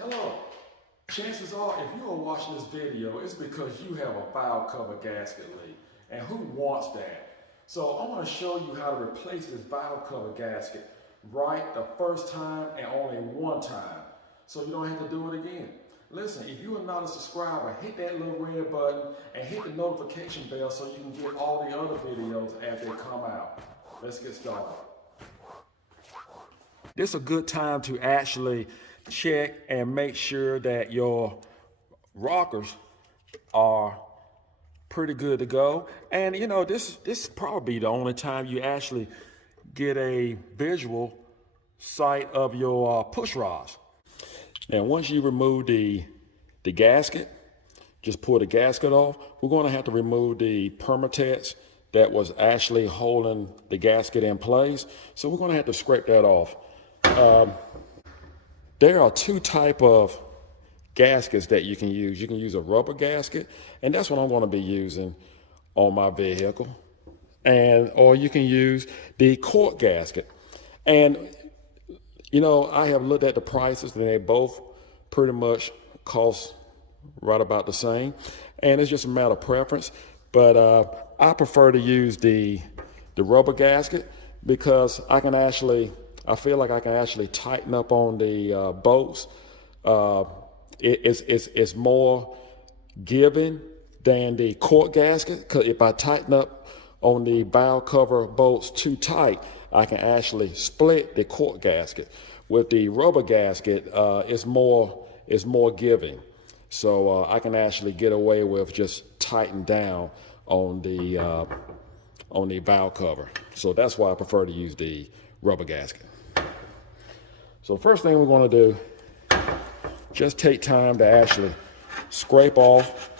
Hello. Chances are, if you are watching this video, it's because you have a valve cover gasket leak. And who wants that? So I want to show you how to replace this valve cover gasket right the first time and only one time, so you don't have to do it again. Listen, if you are not a subscriber, hit that little red button and hit the notification bell so you can get all the other videos as they come out. Let's get started. This is a good time to actually check and make sure that your rockers are pretty good to go. And you know, this is probably the only time you actually get a visual sight of your push rods. Now, once you remove the gasket, just pull the gasket off. We're going to have to remove the permatex that was actually holding the gasket in place. So we're going to have to scrape that off. There are two types of gaskets that you can use. You can use a rubber gasket, and that's what I'm going to be using on my vehicle. Or you can use the cork gasket. And you know, I have looked at the prices, and they both pretty much cost right about the same. And it's just a matter of preference. But I prefer to use the rubber gasket because I feel like I can actually tighten up on the bolts. It's more giving than the cork gasket, because if I tighten up on the valve cover bolts too tight, I can actually split the cork gasket. With the rubber gasket, it's more giving, so I can actually get away with just tighten down on the valve cover. So that's why I prefer to use the rubber gasket. So the first thing we're going to do, just take time to actually scrape off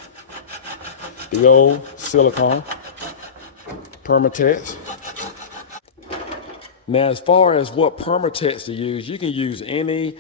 the old silicone permatex. Now, as far as what permatex to use, you can use any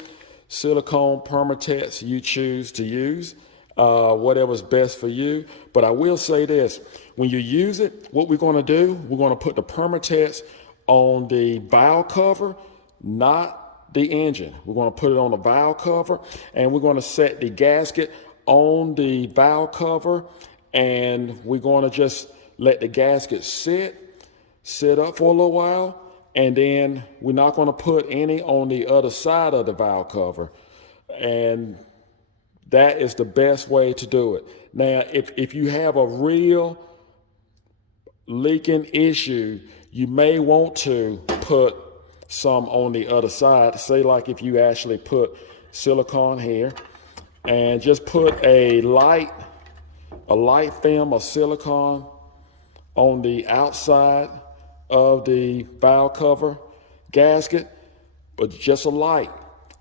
silicone permatex you choose to use, whatever's best for you. But I will say this, when you use it, what we're going to do, we're going to put the permatex on the valve cover, not the engine. We're going to put it on the valve cover, and we're going to set the gasket on the valve cover, and we're going to just let the gasket sit up for a little while. And then we're not going to put any on the other side of the valve cover. And that is the best way to do it. Now, if you have a real leaking issue, you may want to put some on the other side. Say like if you actually put silicone here and just put a light film of silicone on the outside of the valve cover gasket, but just a light.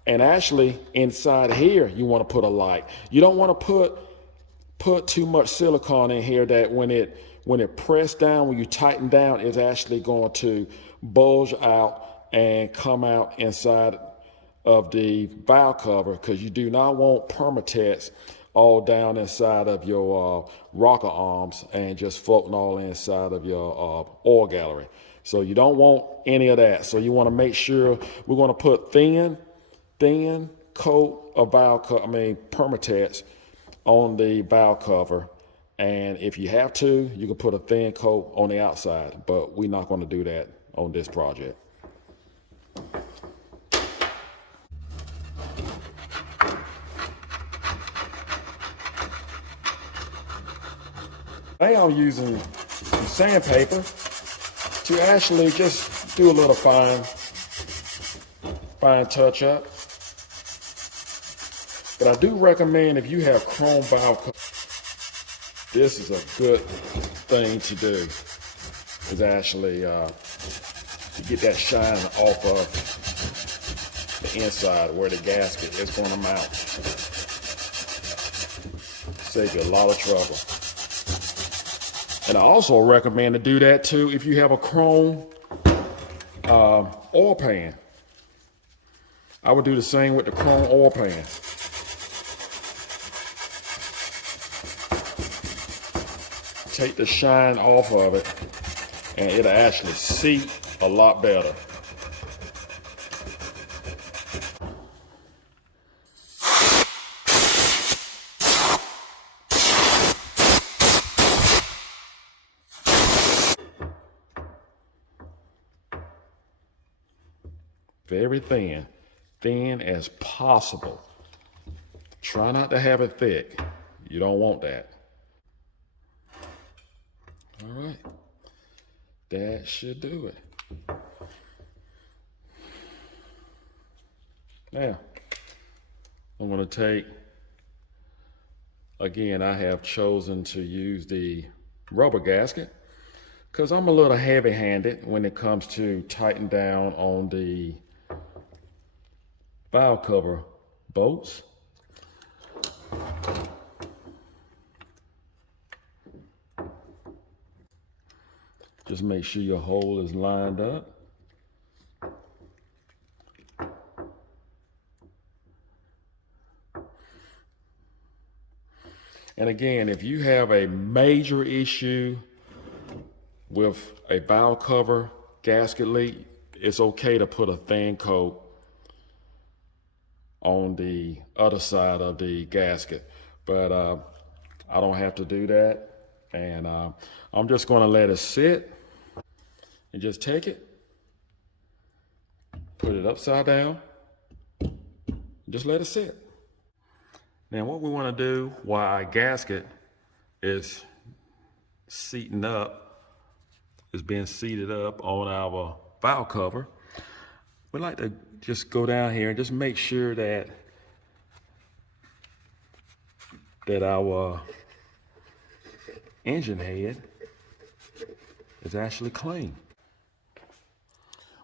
And actually inside here, you want to put a light. You don't want to put too much silicone in here that when it pressed down, when you tighten down, it's actually going to bulge out and come out inside of the valve cover, because you do not want permatex all down inside of your rocker arms and just floating all inside of your oil gallery. So you don't want any of that. So you want to make sure we're going to put thin coat of permatex on the valve cover. And if you have to, you can put a thin coat on the outside, but we're not going to do that on this project. Now I'm using some sandpaper to actually just do a little fine touch up. But I do recommend, if you have chrome valve cover, this is a good thing to do, is actually to get that shine off of the inside where the gasket is going to mount. Save you a lot of trouble. And I also recommend to do that too if you have a chrome oil pan. I would do the same with the chrome oil pan. Take the shine off of it, and it'll actually seat a lot better. very thin, thin as possible. Try not to have it thick. You don't want that. All right, that should do it. Now, I'm going to take, again, I have chosen to use the rubber gasket because I'm a little heavy-handed when it comes to tighten down on the valve cover bolts. Just make sure your hole is lined up. And again, if you have a major issue with a valve cover gasket leak, it's okay to put a thin coat on the other side of the gasket. But I don't have to do that. And I'm just going to let it sit and just take it, put it upside down, and just let it sit. Now what we want to do while our gasket is seating up, is being seated up on our valve cover, we like to just go down here and just make sure that our engine head is actually clean.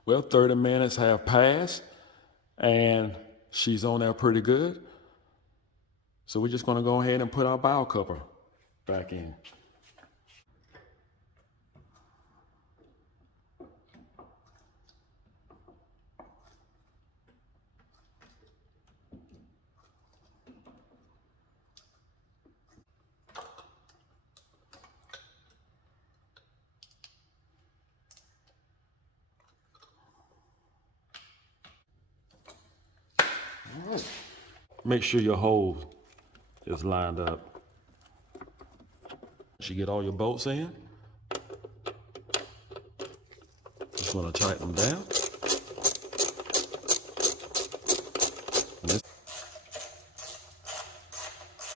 Well, 30 minutes have passed and she's on there pretty good. So we're just going to go ahead and put our valve cover back in. All right. Make sure your hole is lined up. Once you get all your bolts in, just want to tighten them down.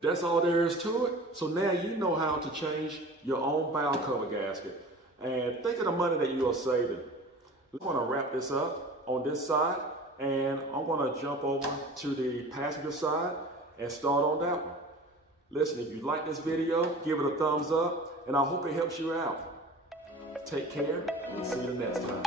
That's all there is to it. So now you know how to change your own valve cover gasket. And think of the money that you are saving. We're going to wrap this up on this side, and I'm going to jump over to the passenger side and start on that one. Listen, if you like this video, give it a thumbs up, and I hope it helps you out. Take care, and see you next time.